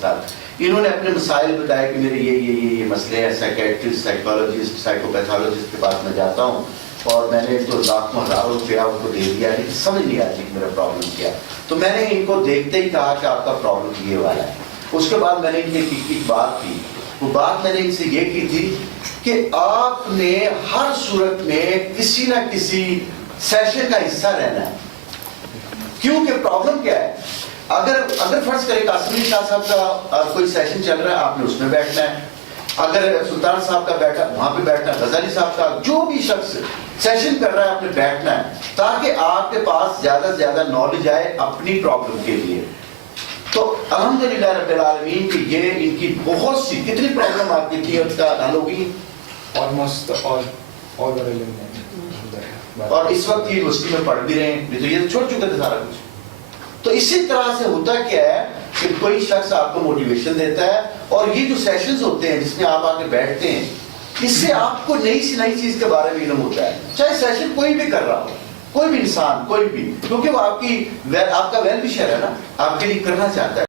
ساتھ. انہوں نے اپنے مسائل بتایا کہ میرے یہ مسئلے ہیں, سائیکیٹرسٹ, سائیکولوجسٹ, سائیکوپیتھولوجسٹ کے پاس میں جاتا ہوں اور میں نے تو لاکھوں ہزاروں روپیہ ان کو دے دیا لیکن سمجھ نہیں آتی کہ میرا پرابلم کیا. تو میں نے ان کو دیکھتے ہی کہا کہ آپ کا پرابلم یہ والا ہے. اس کے بعد میں نے ان کی ایک بات کی, وہ بات میں نے ان سے یہ کی تھی کہ آپ نے ہر صورت میں کسی نہ کسی سیشن کا حصہ رہنا ہے. کیونکہ پرابلم کیا ہے, اگر فرض کریں قاسمی شاہ صاحب کا کوئی سیشن چل رہا ہے, آپ نے اس میں بیٹھنا ہے. اگر سلطان صاحب کا بیٹھا وہاں پہ بیٹھنا ہے, غزالی صاحب کا, جو بھی شخص سیشن کر رہا ہے آپ نے بیٹھنا ہے تاکہ آپ کے پاس زیادہ سے زیادہ نالج آئے اپنی پرابلم کے لیے. تو الحمدللہ رب العالمین کی یہ ان کی بہت سی کتنی پرابلم آپ کی تھی اس کا حل ہوگی آلموسٹ آل اور اس وقت یونیورسٹی میں پڑھ بھی رہے ہیں, نہیں تو یہ چھوڑ چکے تھے سارا کچھ. تو اسی طرح سے ہوتا کیا ہے کہ کوئی شخص آپ کو موٹیویشن دیتا ہے اور یہ جو سیشنز ہوتے ہیں جس میں آپ آ کے بیٹھتے ہیں اس سے آپ کو نئی چیز کے بارے میں علم ہوتا ہے. چاہے سیشن کوئی بھی کر رہا ہو, کوئی بھی انسان, کوئی بھی, کیونکہ وہ آپ کا ویل وشر ہے نا, آپ کے لیے کرنا چاہتا ہے.